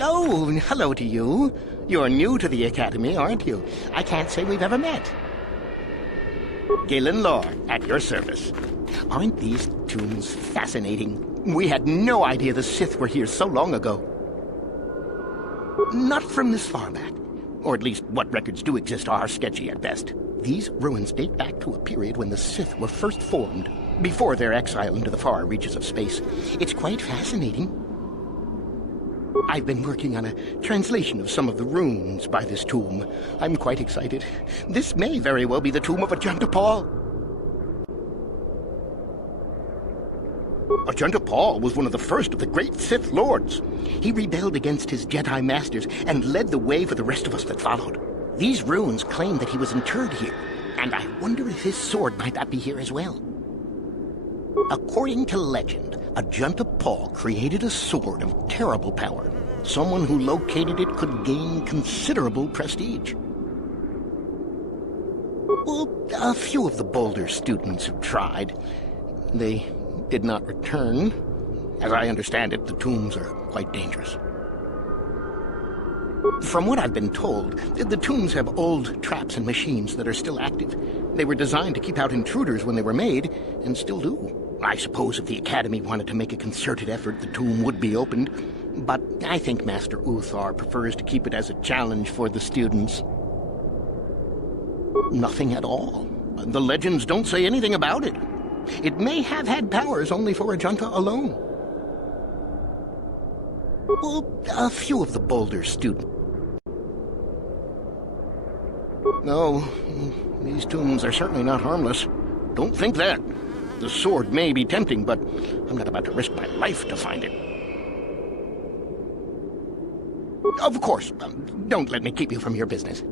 Oh, hello to you. You're new to the Academy, aren't you? I can't say we've ever met. Galen Lore, at your service. Aren't these tombs fascinating? We had no idea the Sith were here so long ago. Not from this far back. Or at least what records do exist are sketchy at best. These ruins date back to a period when the Sith were first formed, before their exile into the far reaches of space. It's quite fascinating. I've been working on a translation of some of the runes by this tomb. I'm quite excited. This may very well be the tomb of Ajanta Pall. Ajanta Pall was one of the first of the great Sith Lords. He rebelled against his Jedi Masters and led the way for the rest of us that followed. These runes claim that he was interred here, and I wonder if his sword might not be here as well. According to legend, Ajanta Pall created a sword of terrible power. Someone who located it could gain considerable prestige. Well, a few of the Boulder students have tried. They did not return. As I understand it, the tombs are quite dangerous. From what I've been told, the tombs have old traps and machines that are still active. They were designed to keep out intruders when they were made, and still do. I suppose if the Academy wanted to make a concerted effort, the tomb would be opened. But I think Master Uthar prefers to keep it as a challenge for the students. Nothing at all. The legends don't say anything about it. It may have had powers only for Ajanta alone. Well, a few of the Boulder students. No, these tombs are certainly not harmless. Don't think that. The sword may be tempting, but I'm not about to risk my life to find it. Of course, don't let me keep you from your business.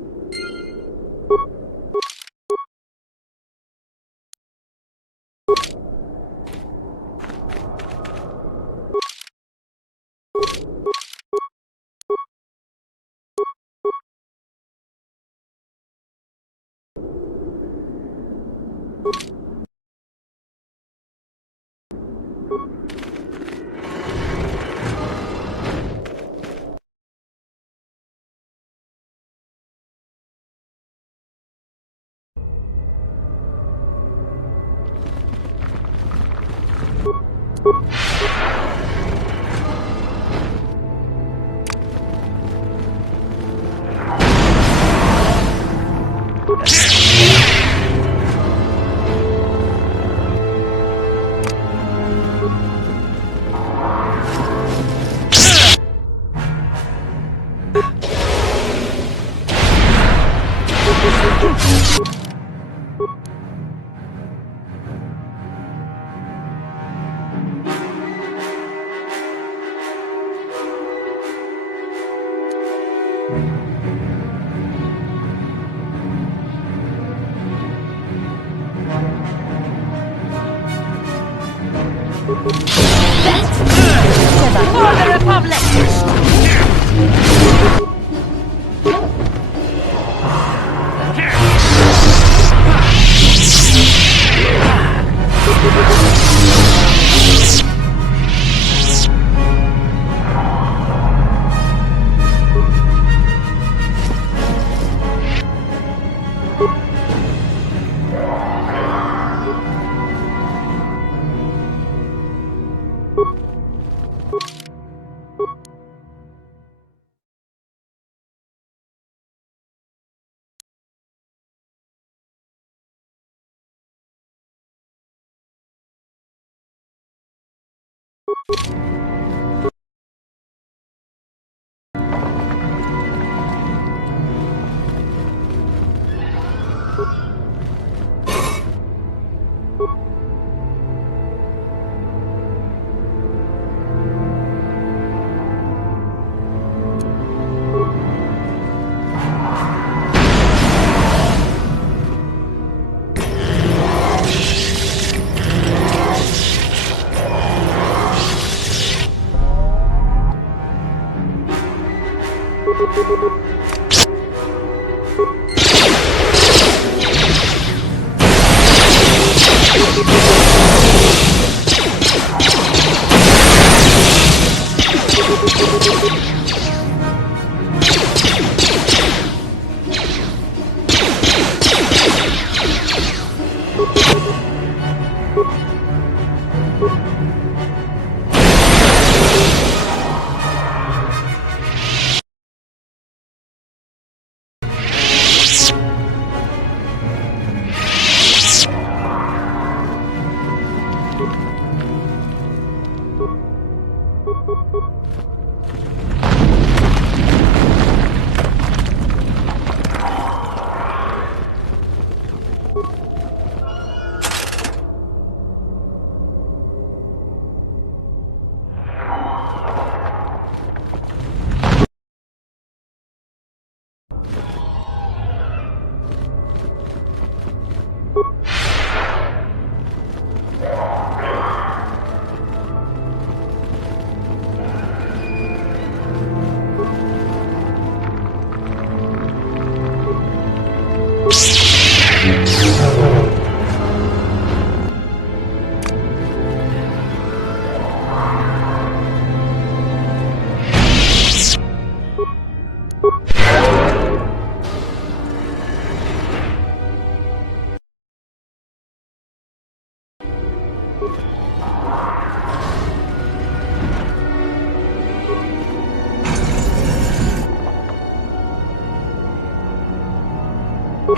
Too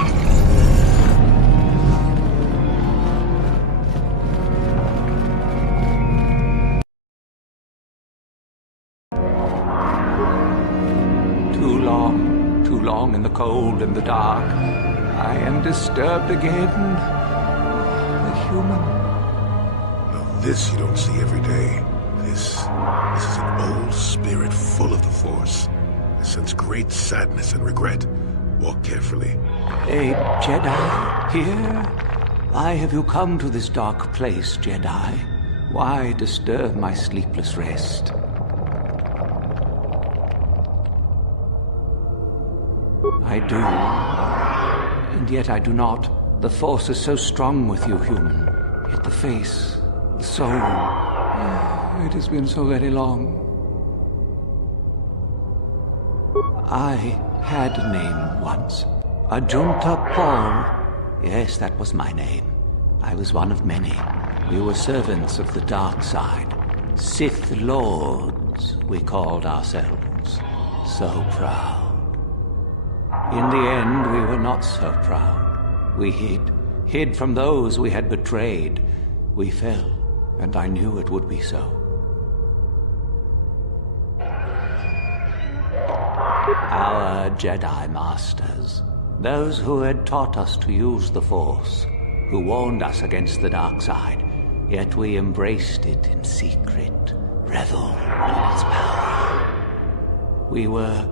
long in the cold and the dark. I am disturbed again. The human. Now this you don't see every day. This is an old spirit full of the Force. I sense great sadness and regret. Walk carefully. A Jedi here? Why have you come to this dark place, Jedi? Why disturb my sleepless rest? I do, and yet I do not. The Force is so strong with you, human. Yet the face, the soul... it has been so very long. I had a name once. Ajunta Paul. Yes, that was my name. I was one of many. We were servants of the dark side. Sith Lords, we called ourselves. So proud. In the end, we were not so proud. We hid from those we had betrayed. We fell, and I knew it would be so. Our Jedi Masters, those who had taught us to use the Force, who warned us against the dark side, yet we embraced it in secret, reveled in its power. We were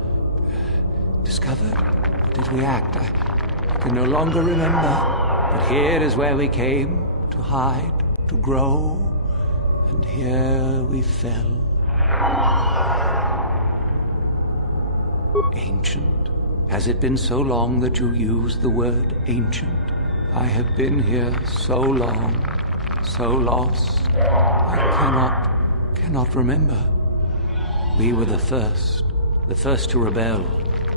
discovered? Or did we act? I can no longer remember. But here is where we came, to hide, to grow, and here we fell. Ancient? Has it been so long that you use the word ancient? I have been here so long, so lost. I cannot remember. We were the first to rebel,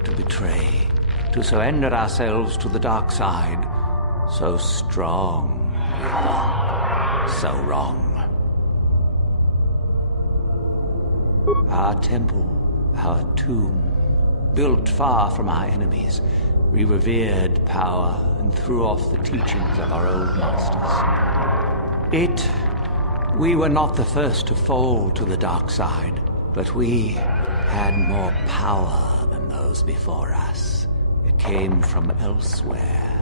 to betray, to surrender ourselves to the dark side. So strong, we thought, so wrong. Our temple, our tomb, built far from our enemies, we revered power and threw off the teachings of our old masters. We were not the first to fall to the dark side, but we had more power than those before us. It came from elsewhere.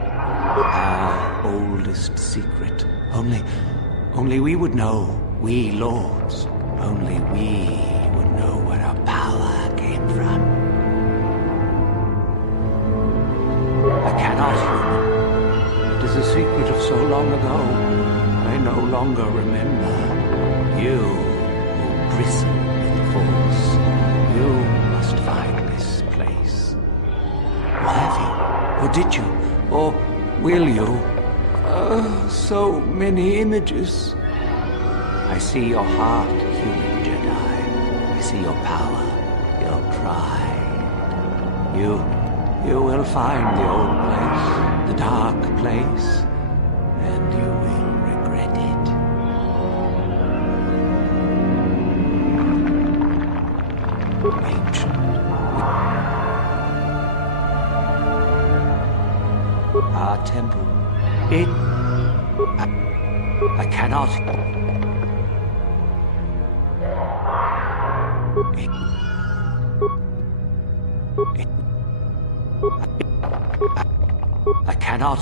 Our oldest secret. Only we would know, we lords. Only we would know where our power came from. I cannot, human. It is a secret of so long ago. I no longer remember. You who bristle with the Force, you must find this place. Or have you? Or did you? Or will you? So many images. I see your heart, human Jedi. I see your power, your pride. You will find the old place, the dark place, and you will regret it. Ancient. Our temple. I cannot. I cannot.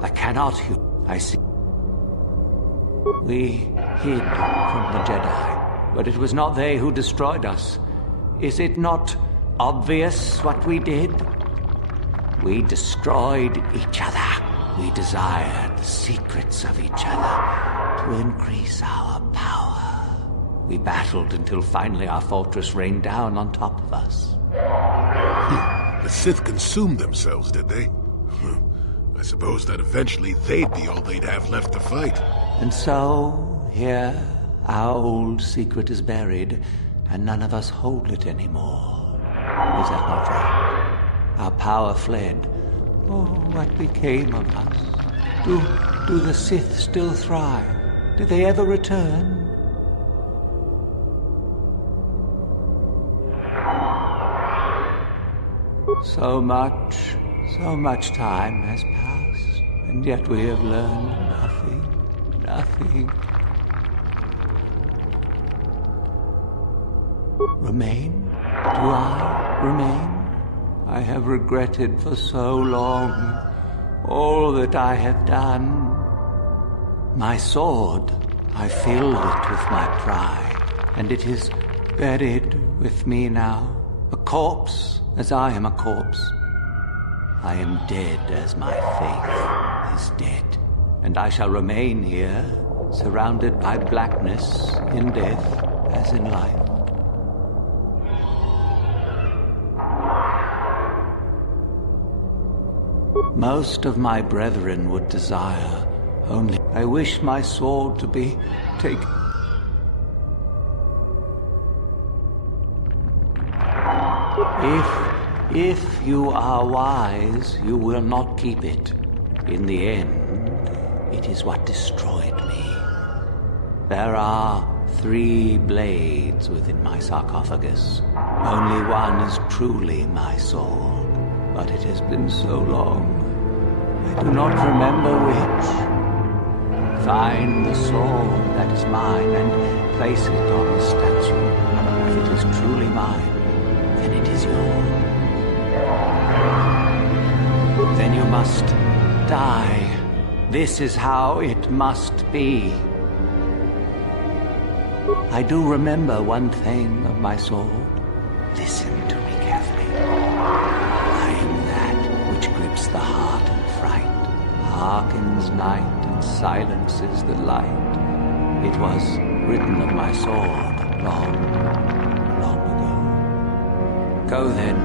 I cannot. I see. We hid from the Jedi, but it was not they who destroyed us. Is it not obvious what we did? We destroyed each other. We desired the secrets of each other to increase our power. We battled until finally our fortress rained down on top of us. The Sith consumed themselves, did they? I suppose that eventually they'd be all they'd have left to fight. And so, here, our old secret is buried, and none of us hold it anymore. Is that not right? Our power fled. Oh, what became of us? Do the Sith still thrive? Did they ever return? So much time has passed, and yet we have learned nothing. Remain? Do I remain? I have regretted for so long all that I have done. My sword, I filled it with my pride, and it is buried with me now, a corpse as I am a corpse. I am dead as my faith is dead, and I shall remain here, surrounded by blackness in death as in life. Most of my brethren would desire, only I wish my sword to be taken. If you are wise, you will not keep it. In the end, it is what destroyed me. There are 3 blades within my sarcophagus. Only one is truly my sword, but it has been so long. I do not remember which. Find the sword that is mine and place it on the statue. If it is truly mine, then it is yours. Then you must die. This is how it must be. I do remember one thing of my sword. Listen to me carefully. I am that which grips the heart in fright, hearkens night and silences the light. It was written of my sword long ago. Go then,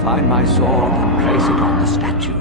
find my sword and place it on the statue.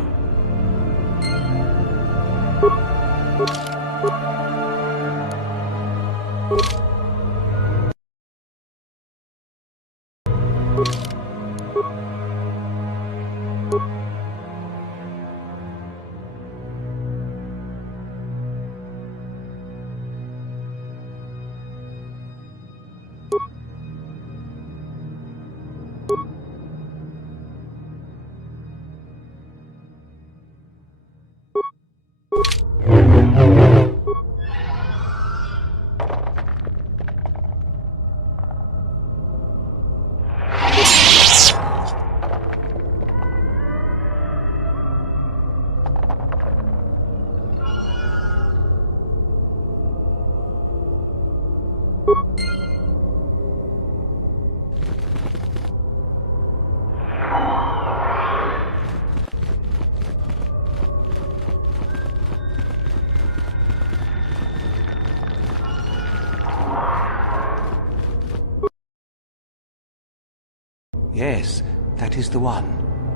Yes, that is the one.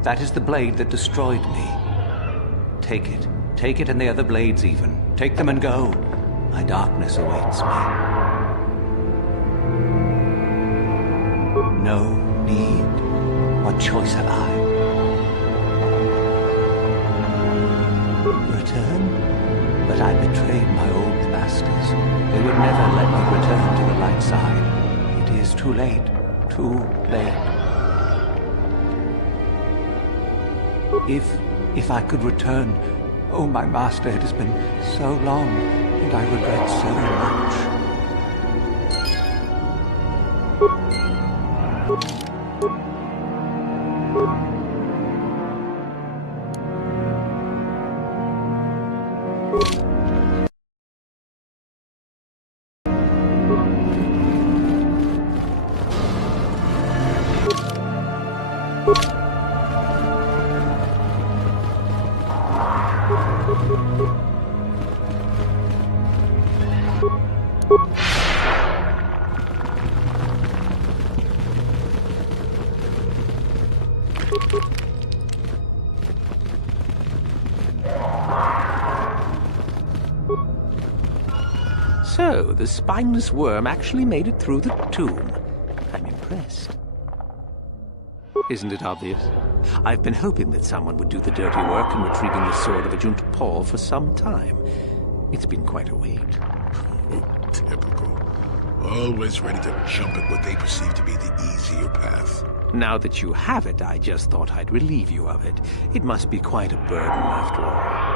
That is the blade that destroyed me. Take it. Take it and the other blades even. Take them and go. My darkness awaits me. No need. What choice have I? Return? But I betrayed my old masters. They would never let me return to the light side. It is too late. Too late. If I could return, oh, my master, it has been so long, and I regret so So, the spineless worm actually made it through the tomb. I'm impressed. Isn't it obvious? I've been hoping that someone would do the dirty work in retrieving the sword of Ajunta Paul for some time. It's been quite a wait. Always ready to jump at what they perceive to be the easier path. Now that you have it, I just thought I'd relieve you of it. It must be quite a burden, after all.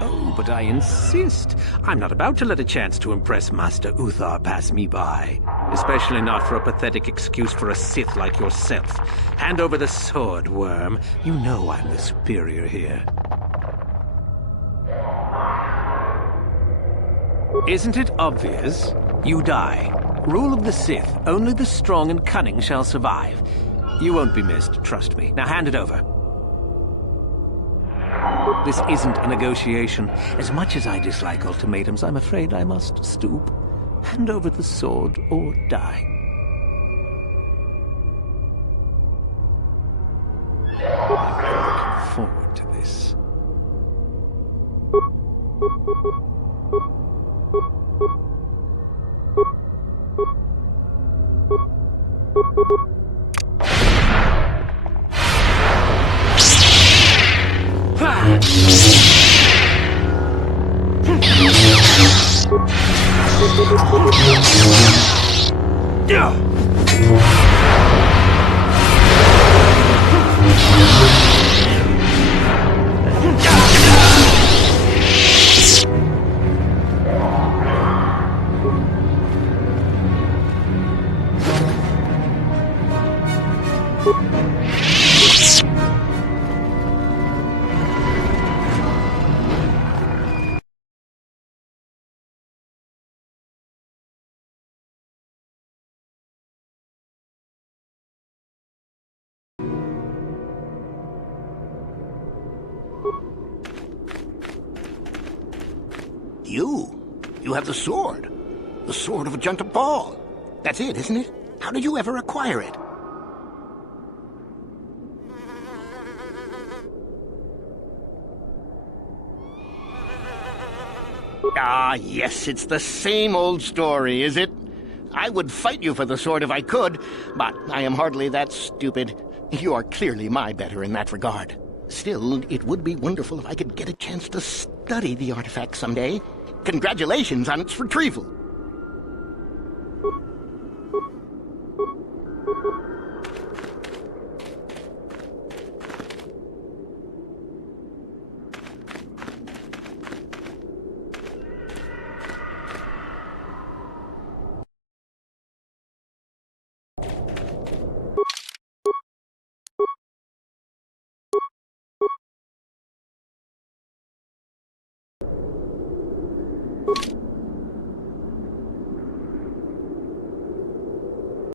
Oh, but I insist. I'm not about to let a chance to impress Master Uthar pass me by. Especially not for a pathetic excuse for a Sith like yourself. Hand over the sword, worm. You know I'm the superior here. Isn't it obvious? You die. Rule of the Sith. Only the strong and cunning shall survive. You won't be missed, trust me. Now hand it over. This isn't a negotiation. As much as I dislike ultimatums, I'm afraid I must stoop. Hand over the sword or die. I've been looking forward to this. You have the sword. The sword of Ajunta Pall. That's it, isn't it? How did you ever acquire it? Ah, yes, it's the same old story, is it? I would fight you for the sword if I could, but I am hardly that stupid. You are clearly my better in that regard. Still, it would be wonderful if I could get a chance to study the artifact someday. Congratulations on its retrieval.